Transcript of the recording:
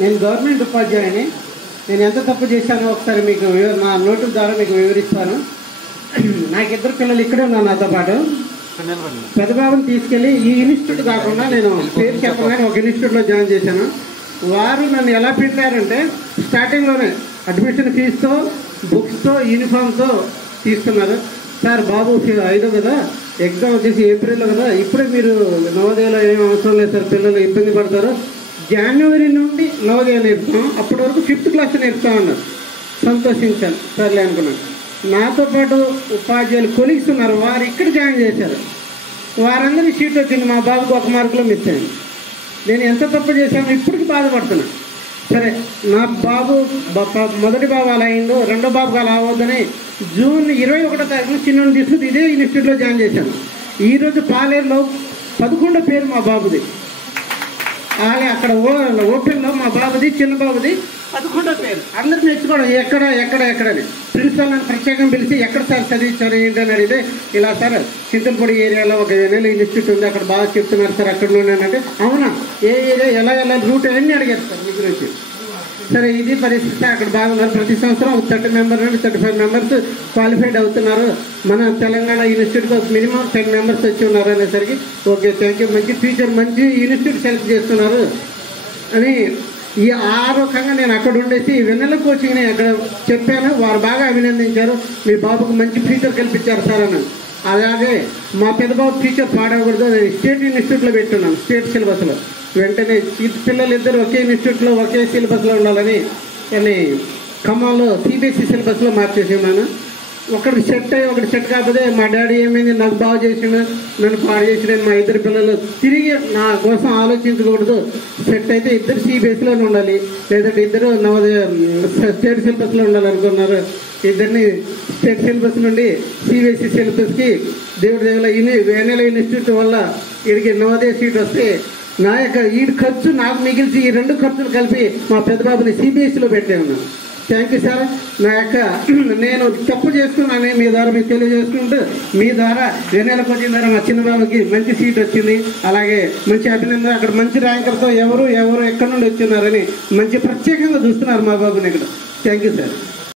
నేను గవర్నమెంట్ ఉపాధ్యాయుని. నేను ఎంత తప్పు చేశానో ఒకసారి మీకు నా నోటు ద్వారా మీకు వివరిస్తాను. నాకు ఇద్దరు పిల్లలు ఇక్కడే ఉన్నారు నాతో పాటు. పెద్ద బాబుని తీసుకెళ్ళి ఈ ఇన్స్టిట్యూట్ కాకుండా నేను పేరు చెప్పగానే ఒక ఇన్స్టిట్యూట్లో జాయిన్ చేశాను. వారు నన్ను ఎలా పెట్టారంటే స్టార్టింగ్లోనే అడ్మిషన్ ఫీజుతో, బుక్స్తో, యూనిఫామ్తో తీస్తున్నారు. సార్ బాబు 5 కదా, ఎగ్జామ్ వచ్చేసి ఏప్రిల్లో కదా, ఇప్పుడే మీరు నవోదయలో ఏం అవసరం లేదు సార్, పిల్లలు ఇబ్బంది పడతారు, జనవరి నుండి నవోదయ నేర్పుతాం, అప్పటి వరకు 5th క్లాస్ నేర్పుతామన్నారు. సంతోషించాను, సర్లే అనుకున్నాను. నాతో పాటు ఉపాధ్యాయులు కొలీగ్స్ ఉన్నారు, వారు ఇక్కడ జాయిన్ చేశారు. వారందరికీ సీట్ వచ్చింది, మా బాబుకి 1 మార్కులో మిస్ అయింది. నేను ఎంత తప్పు చేశాను ఇప్పటికి బాధపడుతున్నాను. సరే, నా బాబు మొదటి బాబు అలా అయిందో, రెండో బాబుకి అలా అవ్వద్దని జూన్ 21వ తారీఖున చిన్న తీసుకుని ఇదే ఇన్స్టిట్యూట్లో జాయిన్ చేశాను. ఈరోజు పాలేరులో 11వ పేరు మా బాబుది. అలాగే అక్కడ ఓపెన్లో మా బాబుది, చిన్న బాబుది 11వ పేరు. అందరూ నేర్చుకోవడం ఎక్కడని ప్రిన్సిపల్ నన్ను ప్రత్యేకంగా పిలిచి ఎక్కడ సార్ చదివించారు ఏంటని అడిగితే, ఇలా సార్ చింతలపూడి ఏరియాలో ఒక వెన్నెల ఇన్స్టిట్యూట్ ఉంది, అక్కడ బాగా చెప్తున్నారు సార్, అక్కడ ఉన్నానంటే అవునా, ఏ ఏరియా, ఎలా రూట్ అవన్నీ అడిగారు సార్ మీ గురించి. సరే, ఇది పరిస్థితి. అక్కడ బాగున్నారు. ప్రతి సంవత్సరం 30 మెంబర్ నుండి 35 మెంబర్స్ క్వాలిఫైడ్ అవుతున్నారు. మన తెలంగాణ ఇన్స్టిట్యూట్కి మినిమం 10 మెంబర్స్ వచ్చి ఉన్నారు అనేసరికి ఓకే, థ్యాంక్ యూ, మంచి ఫ్యూచర్, మంచి ఇన్స్టిట్యూట్ సెలెక్ట్ చేస్తున్నారు అని ఆ రకంగా నేను అక్కడ ఉండేసి వెన్నెల కోచింగ్ని అక్కడ చెప్పాను. వారు బాగా అభినందించారు, మీ బాబుకు మంచి ఫ్యూచర్ కల్పించారు సార్ అని. అలాగే మా పెద్ద బాబు ఫ్యూచర్ పాడకూడదు, నేను స్టేట్ ఇన్స్టిట్యూట్లో పెట్టున్నాను, స్టేట్ సిలబస్లో. వెంటనే పిల్లలు ఇద్దరు ఒకే ఇన్స్టిట్యూట్లో ఒకే సిలబస్లో ఉండాలని కానీ ఖమ్మంలో సిబిఎస్ఈ సిలబస్లో మార్చేసాను. ఒకటి సెట్ అయ్యి ఒకటి సెట్ కాకపోతే మా డాడీ ఏమైంది, నాకు బాగా చేసిండు, నన్ను పాడు చేసిన, మా ఇద్దరు పిల్లలు తిరిగి నా కోసం ఆలోచించకూడదు, సెట్ అయితే ఇద్దరు సిబిఎస్ఈలోనే ఉండాలి, లేదంటే ఇద్దరు నవోదయ స్టేట్ సిలబస్లో ఉండాలనుకున్నారు. ఇద్దరిని స్టేట్ సిలబస్ నుండి సిబిఎస్ఈ సిలబస్కి దేవుడి దేవుల వెన్నెల ఇన్స్టిట్యూట్ వల్ల వీడికి నవోదయ సీట్ వస్తే నా యొక్క ఈ ఖర్చు నాకు మిగిల్చి ఈ 2 ఖర్చులు కలిపి మా పెద్ద బాబుని సిబిఎస్ఈలో పెట్టే ఉన్నాను. Thank you sir. నా యొక్క నేను తప్పు చేసుకున్నానని మీ ద్వారా మీకు తెలియజేసుకుంటూ, మీ ద్వారా వెన్నెలకు వచ్చిన ద్వారా మా చిన్న బాబుకి మంచి సీట్ వచ్చింది. అలాగే మంచి అభినందన, అక్కడ మంచి ర్యాంకర్తో ఎవరు ఎక్కడి నుండి వచ్చినారని మంచి ప్రత్యేకంగా చూస్తున్నారు మా బాబుని ఇక్కడ. Thank you sir.